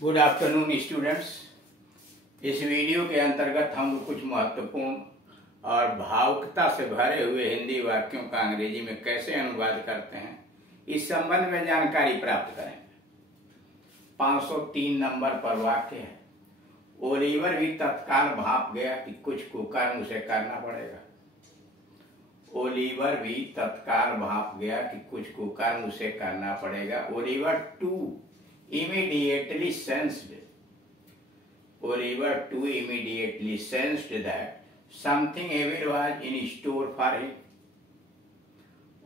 Good afternoon students. इस video के अंतर्गत हम कुछ महत्वपूर्ण और भावुकता से भरे हुए हिंदी वाक्यों का अंग्रेजी में कैसे अनुवाद करते हैं इस संबंध में जानकारी प्राप्त करेंगे। 503 नंबर पर वाक्य है, ओलिवर भी तत्काल भाप गया कि कुछ कुकर्म उसे करना पड़ेगा। ओलिवर भी तत्काल भाप गया कि कुछ कुकर्म उसे करना पड़ेगा। Oliver too immediately sensed that something evil was in store for him.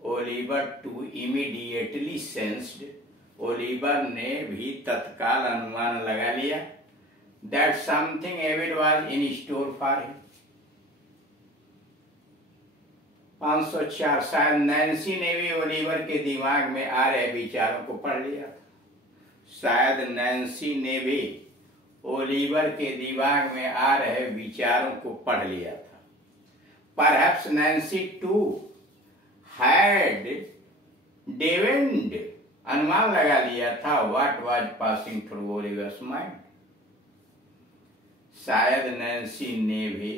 Oliver too immediately sensed, Oliver ने भी तत्काल अनुमान लगा लिया that something evil was in store for him. 504 शायद नैन्सी ने भी ओलिवर के दिमाग में आ रहे विचारों को पढ़ लिया था। शायद नैन्सी ने भी ओलिवर के दिमाग में आ रहे विचारों को पढ़ लिया था। Perhaps Nancy too had divined, अनुमान लगा लिया था what was passing through Oliver's mind. शायद नैन्सी ने भी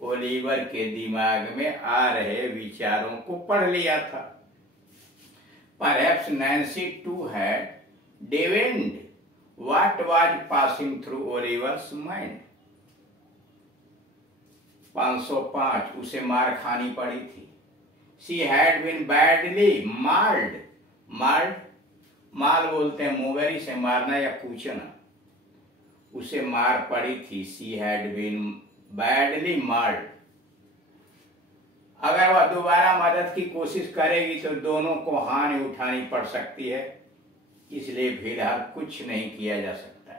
ओलिवर के दिमाग में आ रहे विचारों को पढ़ लिया था। Perhaps Nancy too had divined what was passing through Oliver's mind. 505 उसे मार खानी पड़ी थी। She had been badly mauled. माल बोलते हैं मुंगरी से मारना या कूचना। उसे मार पड़ी थी। She had been badly mauled. अगर वह दोबारा मदद की कोशिश करेगी तो दोनों को हानि उठानी पड़ सकती है, इसलिए फिलहाल कुछ नहीं किया जा सकता।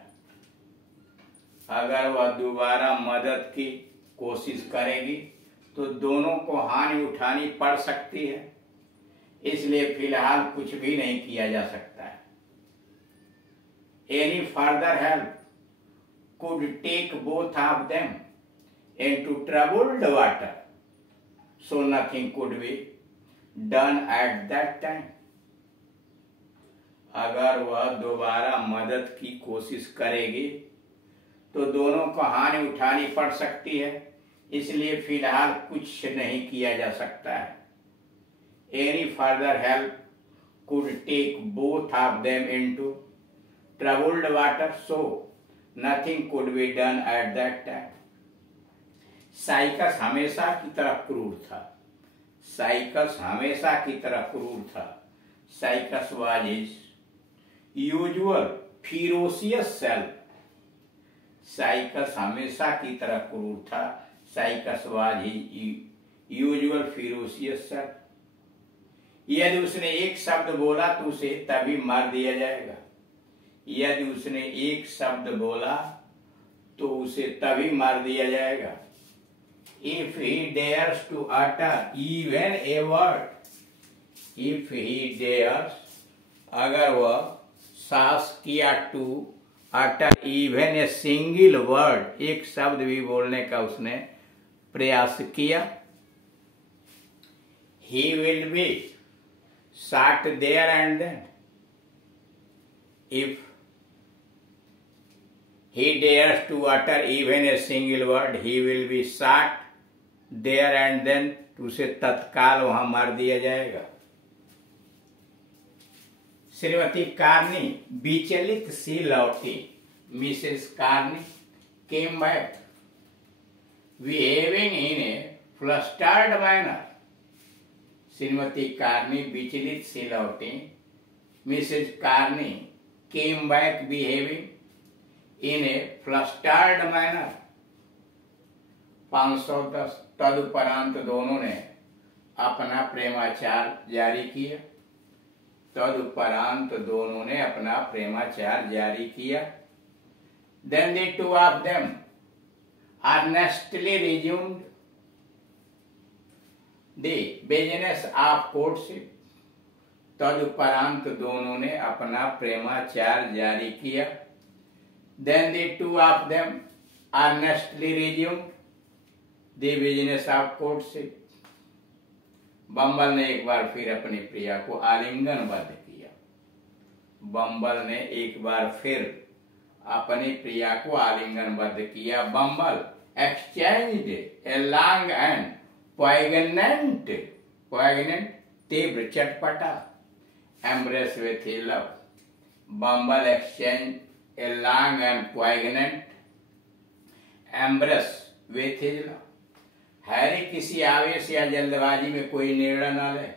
अगर वह दोबारा मदद की कोशिश करेगी तो दोनों को हानि उठानी पड़ सकती है, इसलिए फिलहाल कुछ भी नहीं किया जा सकता है। Any further help could take both of them into troubled water, so nothing could be done at that time. अगर वह दोबारा मदद की कोशिश करेगी तो दोनों को हानि उठानी पड़ सकती है, इसलिए फिलहाल कुछ नहीं किया जा सकता है। Any further help could take both of them into troubled water, so nothing could be done at that time. Cycas हमेशा की तरह क्रूर था। साइकस हमेशा की तरह क्रूर था। Cycas was his usual ferocious self. Cycas हमेशा की तरह क्रूर था। Cycas was his usual ferocious self. यदि उसने एक शब्द बोला तो उसे तभी मार दिया जाएगा। यदि उसने एक शब्द बोला तो उसे तभी मार दिया जाएगा। If he dares to utter even a word, if he dares, अगर वह साहस किया to utter even a single word, एक शब्द भी बोलने का उसने प्रयास किया, he will be shot there and then. If he dares to utter even a single word, he will be shot there and then. उसे तत्काल वहां मार दिया जाएगा। श्रीमती कार्नी विचलित सी लौटी। Mrs Carney came back behaving in A flustered manner. Shrimati Carney विचलित सी लौटी। Mrs Carney came back behaving in A flustered manner. 510 तदुपरांत दोनों ने अपना प्रेमाचार जारी किया। तदुपरांत दोनों ने अपना प्रेमाचार जारी किया। Then the two of them earnestly resumed the business of courtship. तदुपरांत दोनों ने अपना प्रेमाचार जारी किया। Then the two of them earnestly resumed the business of courtship. बम्बल ने एक बार फिर अपनी प्रिया को आलिंगनबद्ध किया। बम्बल ने एक बार फिर अपनी प्रिया को आलिंगनबद्ध किया। Bumble exchanged a long and poignant तीव्र चटपटा embrace with love. Bumble exchange a long and poignant embrace with love. Harry किसी आवेश या जल्दबाजी में कोई निर्णय न ले,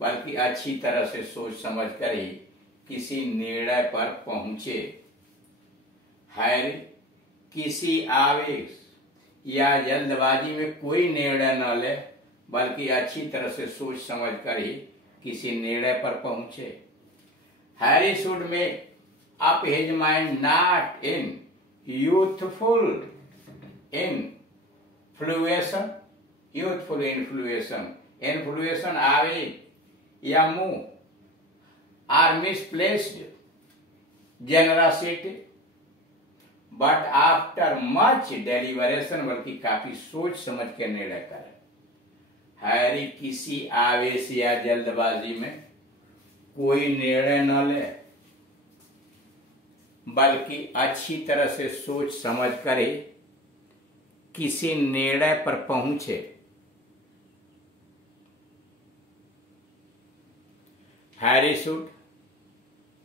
बल्कि अच्छी तरह से सोच समझ कर ही किसी निर्णय पर पहुंचे। हैरी किसी आवेश या जल्दबाजी में कोई निर्णय न ले, बल्कि अच्छी तरह से सोच समझ कर ही किसी निर्णय पर पहुंचे। Harry should make up his mind not in youthful infatuation आवेश या मोह or misplaced generosity, but after much deliberation, बल्कि काफी सोच समझ के निर्णय करे। हैरी किसी आवेश या जल्दबाजी में कोई निर्णय न ले, बल्कि अच्छी तरह से सोच समझ कर ही किसी निर्णय पर पहुंचे। Harry should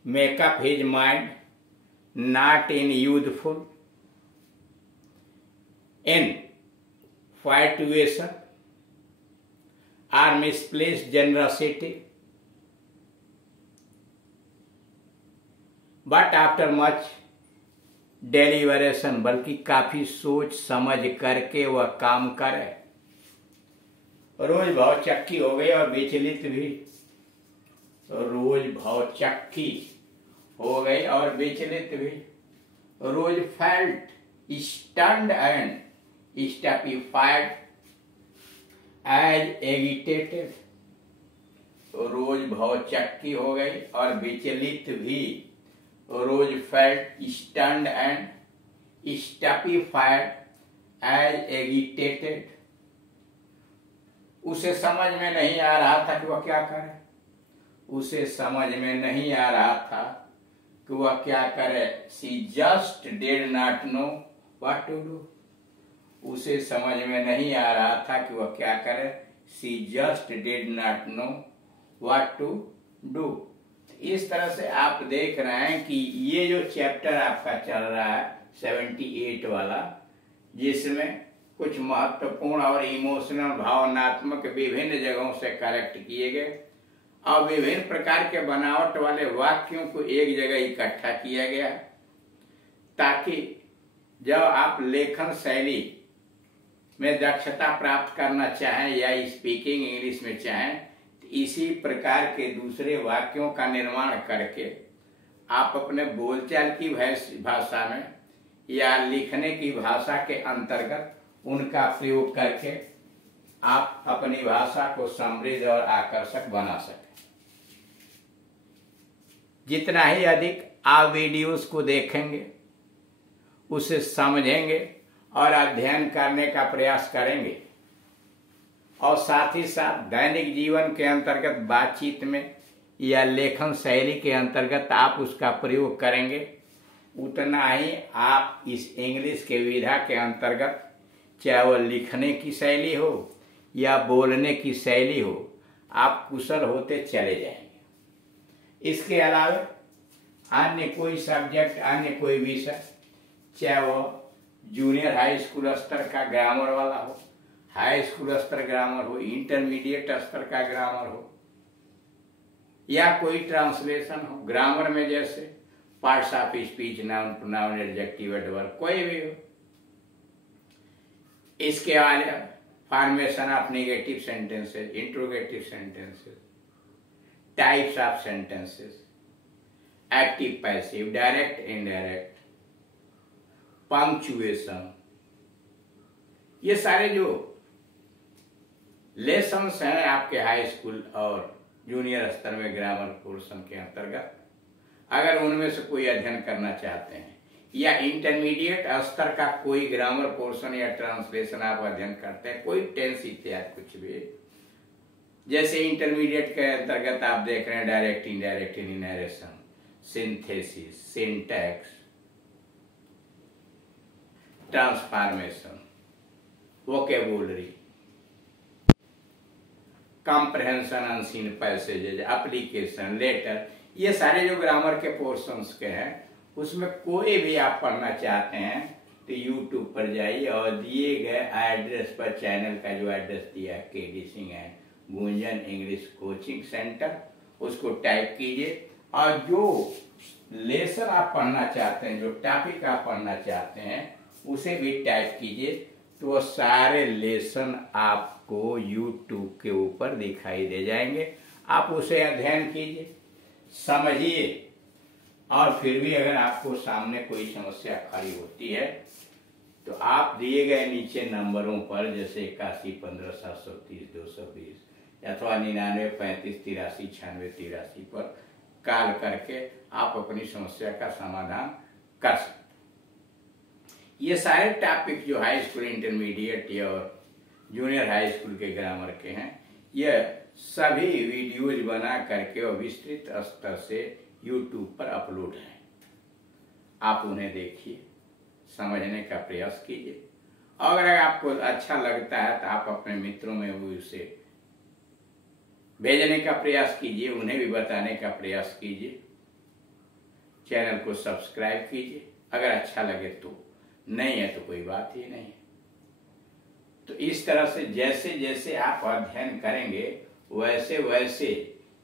make up his mind not in youthful infatuation or misplaced generosity, but after much deliberation, बल्कि काफी सोच समझ करके वह काम करे। रोज भाव चक्की हो गई और विचलित भी, रोज भाव चक्की हो गई और विचलित भी। रोज फेल्ट स्टन्ड एंड स्टैपिफाइड एज एगिटेटेड। रोज भौचक्की हो गई और विचलित भी। रोज फेल्ट स्टन्ड एंड स्टैपिफाइड एज एगिटेटेड। उसे समझ में नहीं आ रहा था कि वह क्या करे। उसे समझ में नहीं आ रहा था कि वह क्या करे। She just did not know what to do. उसे समझ में नहीं आ रहा था कि वह क्या करे। She just did not know what to do. इस तरह से आप देख रहे हैं कि ये जो चैप्टर आपका चल रहा है 78 वाला, जिसमें कुछ महत्वपूर्ण और इमोशनल भावनात्मक विभिन्न जगहों से करेक्ट किए गए और विभिन्न प्रकार के बनावट वाले वाक्यों को एक जगह इकट्ठा किया गया, ताकि जब आप लेखन शैली में दक्षता प्राप्त करना चाहें या स्पीकिंग इंग्लिश में चाहें, तो इसी प्रकार के दूसरे वाक्यों का निर्माण करके आप अपने बोलचाल की भाषा में या लिखने की भाषा के अंतर्गत उनका प्रयोग करके आप अपनी भाषा को समृद्ध और आकर्षक बना सकें। जितना ही अधिक आप वीडियोस को देखेंगे, उसे समझेंगे और अध्ययन करने का प्रयास करेंगे, और साथ ही साथ दैनिक जीवन के अंतर्गत बातचीत में या लेखन शैली के अंतर्गत आप उसका प्रयोग करेंगे, उतना ही आप इस इंग्लिश के विधा के अंतर्गत, चाहे वह लिखने की शैली हो या बोलने की शैली हो, आप कुशल होते चले जाएंगे। इसके अलावा अन्य कोई सब्जेक्ट, अन्य कोई विषय, चाहे वह जूनियर हाई स्कूल स्तर का ग्रामर वाला हो, हाई स्कूल स्तर ग्रामर हो, इंटरमीडिएट स्तर का ग्रामर हो, या कोई ट्रांसलेशन हो ग्रामर में, जैसे parts of speech, noun, pronoun, adjective, adverb, कोई भी हो। इसके अलावा formation of negative sentences, interrogative sentences, types of sentences, active passive, direct indirect, punctuation, ये सारे जो लेसन्स हैं आपके हाई स्कूल और जूनियर स्तर में ग्रामर पोर्शन के अंतर्गत, अगर उनमें से कोई अध्ययन करना चाहते हैं, या इंटरमीडिएट स्तर का कोई ग्रामर पोर्शन या ट्रांसलेशन आप अध्ययन करते हैं, कोई टेंस इत्यादि कुछ भी, जैसे इंटरमीडिएट के अंतर्गत आप देख रहे हैं direct, indirect, narration, synthesis, syntax, transformation, vocabulary, comprehension, unseen passages, application, letter, ये सारे जो ग्रामर के पोर्शंस के हैं उसमें कोई भी आप पढ़ना चाहते हैं तो यूट्यूब पर जाइए और दिए गए एड्रेस पर, चैनल का जो एड्रेस दिया है KD. Singh and Gunjan English coaching centre, उसको टाइप कीजिए और जो लेसन आप पढ़ना चाहते हैं, जो टॉपिक आप पढ़ना चाहते हैं उसे भी टाइप कीजिए, तो वो सारे लेसन आपको यूट्यूब के ऊपर दिखाई दे जाएंगे। आप उसे अध्ययन कीजिए, समझिए, और फिर भी अगर आपको सामने कोई समस्या खड़ी होती है तो आप दिए गए नीचे नंबरों पर, जैसे 8115 730 220 अथवा 99 35 83 96 83 पर कॉल करके आप अपनी समस्या का समाधान कर सकते। ये सारे टॉपिक जो हाई स्कूल, इंटरमीडिएट या जूनियर हाई स्कूल के ग्रामर के हैं, ये सभी वीडियोज बना करके और विस्तृत स्तर से यूट्यूब पर अपलोड हैं। आप उन्हें देखिए, समझने का प्रयास कीजिए, और अगर आपको अच्छा लगता है तो आप अपने मित्रों में भी उसे भेजने का प्रयास कीजिए, उन्हें भी बताने का प्रयास कीजिए। चैनल को सब्सक्राइब कीजिए अगर अच्छा लगे तो, नहीं है तो कोई बात ही नहीं। तो इस तरह से जैसे जैसे आप अध्ययन करेंगे वैसे वैसे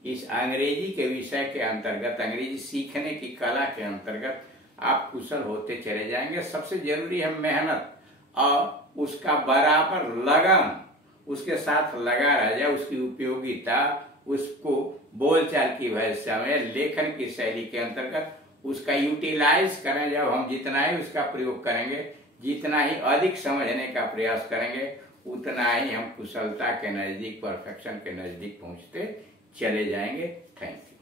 इस अंग्रेजी के विषय के अंतर्गत, अंग्रेजी सीखने की कला के अंतर्गत आप कुशल होते चले जाएंगे। सबसे जरूरी है मेहनत और उसका बराबर लगन, उसके साथ लगा रह जाए, उसकी उपयोगिता, उसको बोलचाल की भाषा में, लेखन की शैली के अंतर्गत उसका यूटिलाइज करें। जब हम जितना ही उसका प्रयोग करेंगे, जितना ही अधिक समझने का प्रयास करेंगे, उतना ही हम कुशलता के नजदीक, परफेक्शन के नजदीक पहुंचते चले जाएंगे। Thank you.